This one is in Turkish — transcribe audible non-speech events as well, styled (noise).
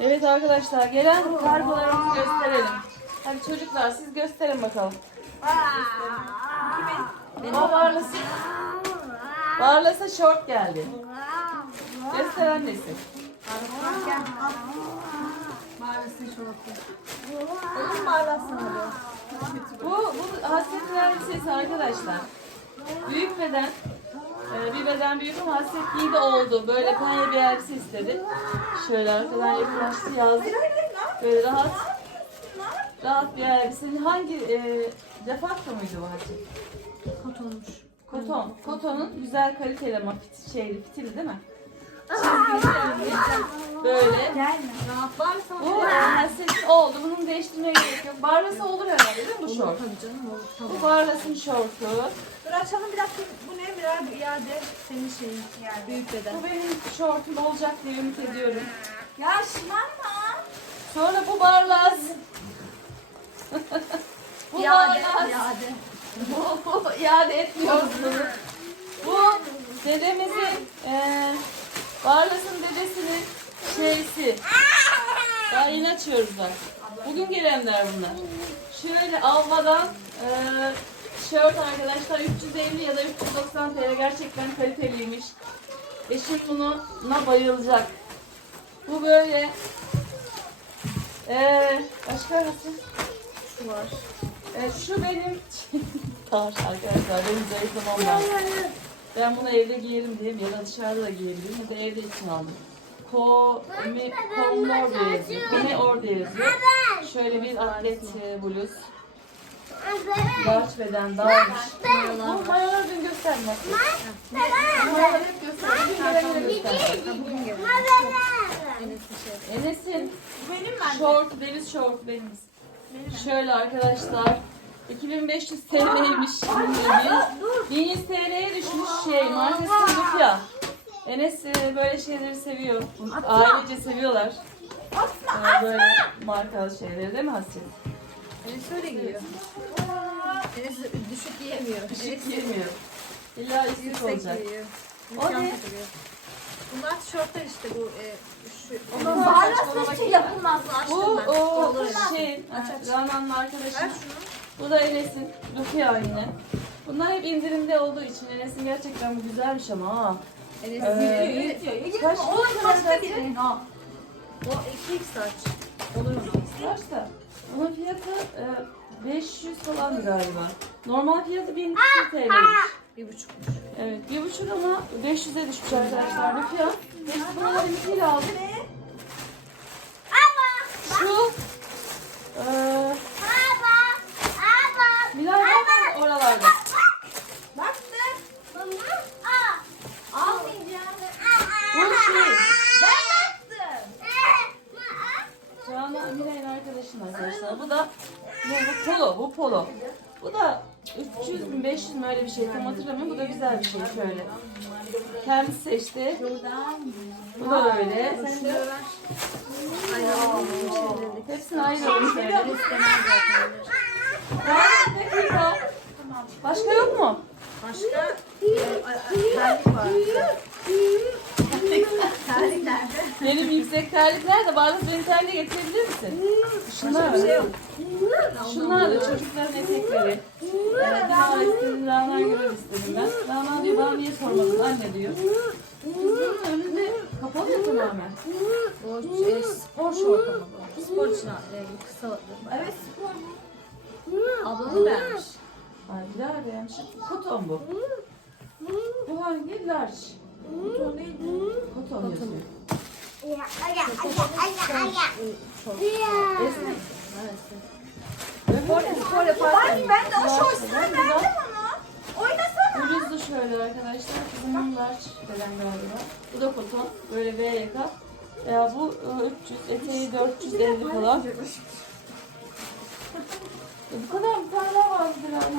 Evet arkadaşlar gelen kargolarımızı gösterelim. Hadi çocuklar siz gösterin bakalım. Aa, Varlas'a, Varlas'a şort geldi. Göster annesi. Mağarası şortu. Onun da. Bu, bu hasretli elbisesi arkadaşlar. Büyük beden. Ee, bir beden büyük ama hasret giydi oldu. Böyle penye bir elbise istedi. Şöyle arkadan yaklaştı yazdı. Böyle rahat. Rahat bir elbise. Hangi e, defakto muydu bu hasret? Kotonmuş. Koton. Kotonun güzel kaliteli ama fit, şeyli, fitili değil mi? Çizgili, böyle. Gelme. Rahat var mı sana? Bu hasret oldu. Bunun değiştirmeye gerek yok. Barlası olur herhalde değil mi bu şort? Tabii canım olur. Tabii. Bu Barlas'ın şortu. Dur açalım bir dakika. Bu ne? Biraz bir iade. Senin şeyin yani. Büyük beden. Bu benim şortum olacak diye ümit ediyorum. Ya şımarma. Sonra bu Barlas. (laughs) bu İade. Barlas. İade. (laughs) Bu, iade etmiyorsunuz. (laughs) Bu dedemizin, e, Barlas'ın dedesinin şeysi. Açıyoruz bak. Bugün gelenler bunlar. Şöyle Avva'dan e, tişört arkadaşlar 350 ya da 390 TL gerçekten kaliteliymiş. Eşim bunu buna bayılacak. Bu böyle e, başka nasıl? Şu var. E, şu benim (laughs) Tar arkadaşlar benim zayıflamam lazım. Ben bunu evde giyerim diye ya da dışarıda da giyebilirim ya da evde için aldım. Komor diye yazıyor. Kone or diye yazıyor. Şöyle bir atlet e, bluz. Large beden darmış. Bu mayoları dün gösterdim bak. Mayoları hep geliyor. Enes'in şort, deniz şort benim. Şöyle arkadaşlar. 2500 TL'ymiş şimdi. 1100 TL'ye düşmüş şey. Markası Lupia. Enes e, böyle şeyleri seviyor. Ailece seviyorlar. Ee, böyle markalı şeyleri değil mi Hasret? Enes öyle giyiyor. Enes düşük giyemiyor. Işık girmiyor. İlla üstlük Yüksek olacak. giyiyor. O Mükemmel ne? Bunlar tişörtler işte bu. E, şu, saçmalama hiç gibi. yapılmaz. Açtım Bu ben. o Olur şey. Rana'nın Ver arkadaşı. şunu. Bu da Enes'in. Lupia yine. Bunlar hep indirimde olduğu için Enes'in gerçekten bu güzelmiş ama ha. Enes Ee, yürütüyor, yürütüyor. kaç- O kaç başka saat? bir. Ha. O 2x saç. Olur mu? Varsa. Bunun fiyatı e, 500 falan galiba. Normal fiyatı 1000 TL'ymiş. Bir buçukmuş. Evet, bir buçuk ama 500'e düşmüş arkadaşlar. Lupia. Biz bunu limitiyle aldık. Şu eee Bilal var mı oralarda? Baktım. Almayacağım. Bu şey. Ben baktım. Rana Miray'ın arkadaşım arkadaşlar. Bu bu, polo, bu polo. Bu da 300 mü 500 mü öyle bir şey tam hatırlamıyorum. Bu da güzel bir şey şöyle. Kendisi seçti. Bu da öyle. Hepsini ayrı bir dakika. Başka yok mu? Başka e, ay- terlik var. Terlik nerede? Benim yüksek terlik nerede? Bana benim terliği getirebilir misin? Şunlar. Şunlar da çocukların etekleri. Evet, Rana istedim, Rana göre istedim ben. Rana diyor bana niye sormadın anne diyor. Kızının önünde kapalı ya tamamen. O şey, spor şort ama bu. Spor için e, kısa. Evet spor bu. Ablamı. Ay Bilal beğenmiş. Koton bu. Bu hangi? Large. Koton mi? Koton yazıyor. Spor, yaparken. Ben de o şortunu verdim onu. Oynasana. Ucuzdu şöyle arkadaşlar. Kızımın large falan galiba. Bu da koton. Böyle V yaka. Ya bu e, 300, eteği 450 falan. E, bu kadar bir tane vardı Bilal.